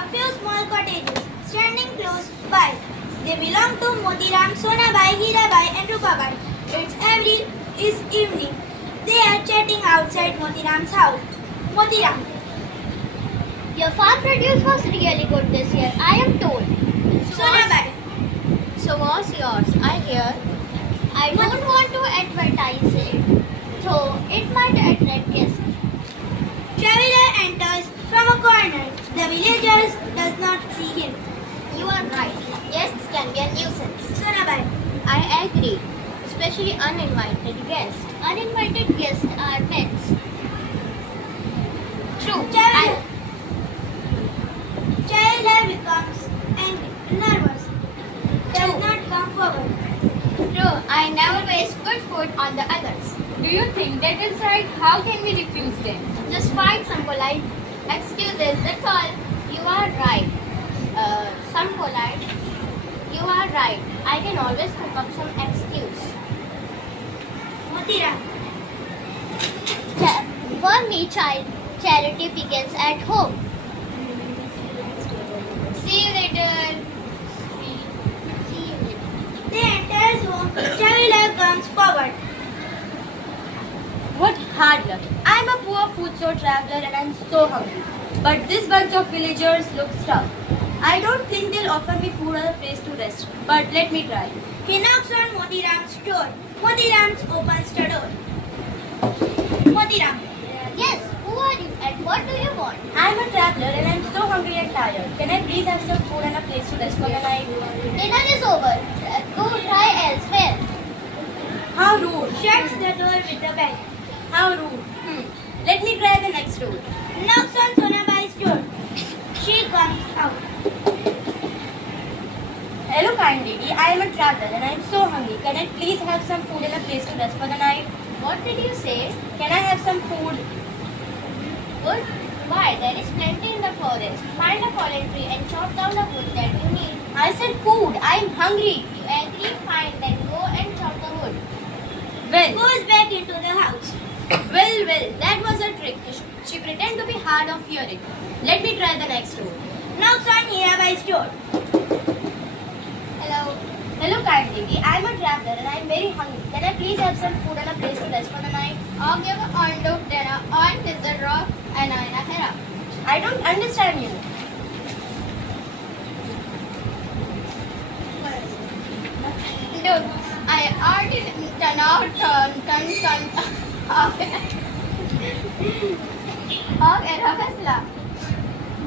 a few small cottages standing close by. They belong to Motiram, Sonabai, Hirabai and Rupabai. It's evening. They are chatting outside Motiram's house. Motiram. Your farm produce was really good this year, I am told. Sonabai. So was yours, I hear. I don't want to advertise it, though it might attract guests. Traveler enters from a corner. The villagers does not see him. You are right. Guests can be a nuisance. Sonabai. I agree, especially uninvited guests. Uninvited guests are pets. True. Traveler becomes angry, nervous. Does not come forward. True. I never waste good food on the others. Do you think that is right? How can we refuse them? Just find some polite excuses. That's all. You are right. Some polite. You are right. I can always cook up some excuse. Motiram. For me, child, charity begins at home. See you later. See you later. They enters home. Traveler comes forward. What hard luck. I'm a poor foot-sore traveler and I'm so hungry. But this bunch of villagers looks tough. I don't think they'll offer me food or a place to rest. But let me try. He knocks on Motiram's door. Motiram opens the door. Motiram. Yes, who are you and what do you want? I'm a traveler and I'm so hungry and tired. Can I please have some food and a place to rest for the night? Dinner is over. Go try elsewhere. How rude. Shuts the door with a bang. How rude. Let me try the next door. Knocks on Sonabai's door. She comes out. Hello, kind lady. I am a traveler and I am so hungry. Can I please have some food and a place to rest for the night? What did you say? Can I have some food? Wood? Why? There is plenty in the forest. Find a fallen tree and chop down the wood that you need. I said food. I am hungry. You agree? Fine. Then go and chop the wood. Well, Goes back into the house. well, that was a trick. She pretended to be hard of hearing. Let me try the next door. Knocks on Hirabai's door. Hello. Hello, kind lady. I am a traveler and I am very hungry. Can I please have some food and a place to rest for the night? Jag on denna on desert rock and aina hera. I don't understand you. Look, I already turn out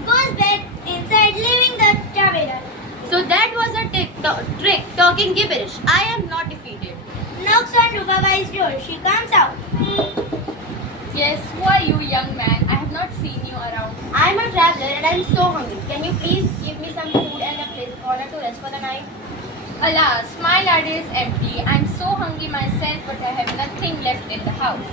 Goes back inside, leaving the traveler. So that was a trick, talking gibberish. I am not defeated. Knocks on Rubabai's door. She comes out. Yes, who are you, young man? I have not seen you around. I am a traveler and I am so hungry. Can you please give me some food and a place corner to rest for the night? Alas, my larder is empty. I am so hungry myself, but I have nothing left in the house.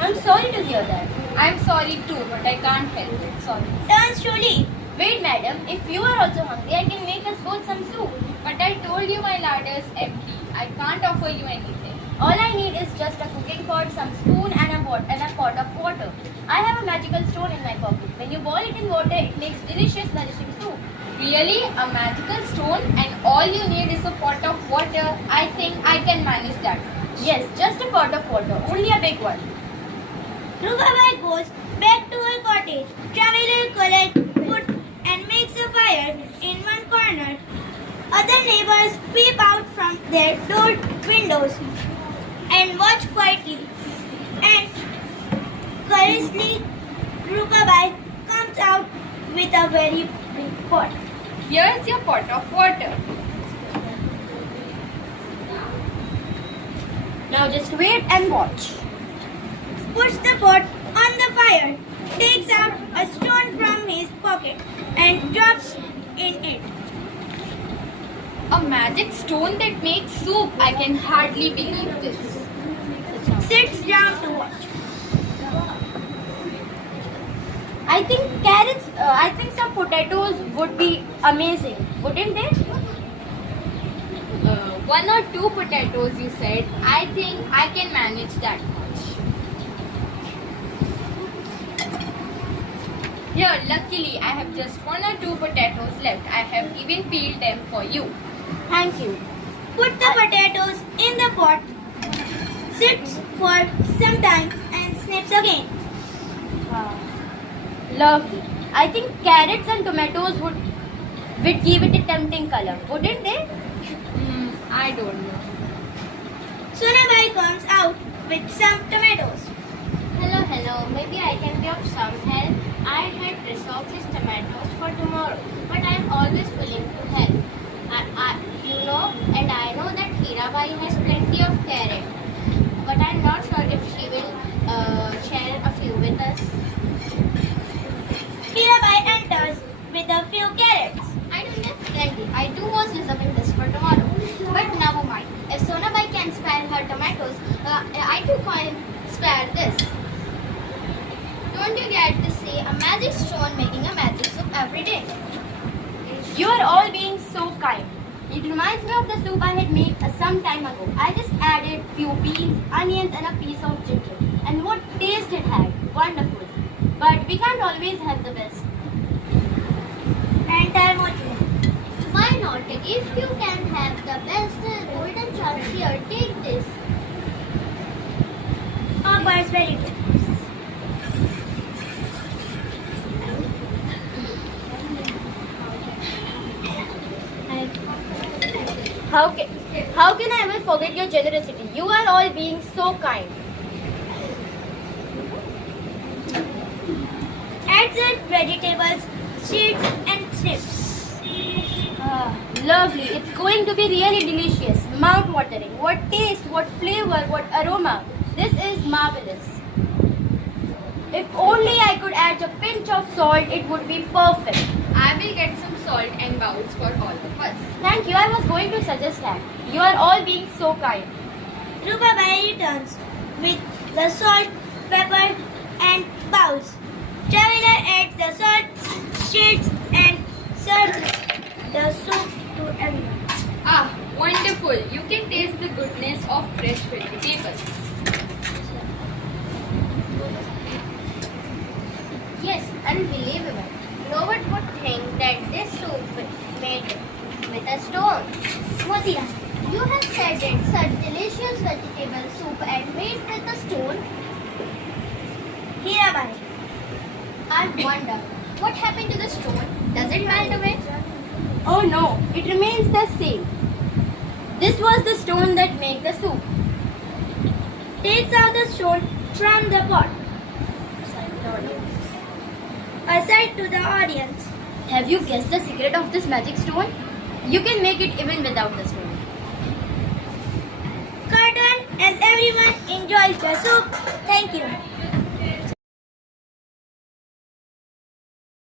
I'm sorry to hear that. I am sorry too, but I can't help it. Sorry. Turns to leave. Wait, madam, if you are also hungry, I can make us both some soup. But I told you my larder is empty. I can't offer you anything. All I need is just a cooking pot, some spoon and a pot of water. I have a magical stone in my pocket. When you boil it in water, it makes delicious, nourishing soup. Really? A magical stone? And all you need is a pot of water? I think I can manage that. Yes, just a pot of water, only a big one. Rubabai goes back to her cottage. Traveler collects wood and makes a fire in one corner. Other neighbors peep out from their door windows and watch quietly. And curiously, Rubabai comes out with a very big pot. Here's your pot of water. Now just wait and watch. Puts the pot on the fire, takes out a stone from his pocket and drops in it. A magic stone that makes soup. I can hardly believe this. Sits down to watch. I think some potatoes would be amazing, wouldn't they? One or two potatoes, you said. I think I can manage that much. Here, luckily, I have just 1 or 2 potatoes left. I have even peeled them for you. Thank you. Put the potatoes in the pot, sits for some time and snips again. Lovely. I think carrots and tomatoes would give it a tempting color, wouldn't they? I don't know. Sonabai comes out with some tomatoes. Hello, hello. Maybe I can be of some help. I had resolved these tomatoes for tomorrow, but I am always willing to help. And I know that Hirabai has plenty of carrot, but I am not sure if she will share a few with us. Hirabai enters with a few carrots. I don't have plenty. I do was reserving this for tomorrow, but never mind. If Sonabai can spare her tomatoes, I too can spare this. Don't you get to see a magic stone making a magic soup every day? You are all being so kind. It reminds me of the soup I had made some time ago. I just added few beans, onions and a piece of ginger. And what taste it had. Wonderful. But we can't always have the best. Enter Mochi. Why not? If you can have the best golden chance here, take this. Offers very good. How can I ever forget your generosity? You are all being so kind. Adds in vegetables, seeds and snips. Lovely. It's going to be really delicious. Mouth-watering. What taste, what flavor, what aroma. This is marvelous. If only I could add a pinch of salt, it would be perfect. I will get some salt and bowls for all of us. Thank you. I was going to suggest that. You are all being so kind. Rubabai returns with the salt, pepper and bowls. Traveler adds the salt, seeds and serves the soup to everyone. Ah, wonderful. You can taste the goodness of fresh vegetables. Yes, unbelievable. No one would think that this soup made with a stone. Motira, you have said it, such delicious vegetable soup and made with a stone. Hirabai. I wonder, what happened to the stone? Does it melt away? Oh no, it remains the same. This was the stone that made the soup. Takes out the stone from the pot. Aside to the audience. Have you guessed the secret of this magic stone? You can make it even without the stone. Curtain as everyone enjoys the soup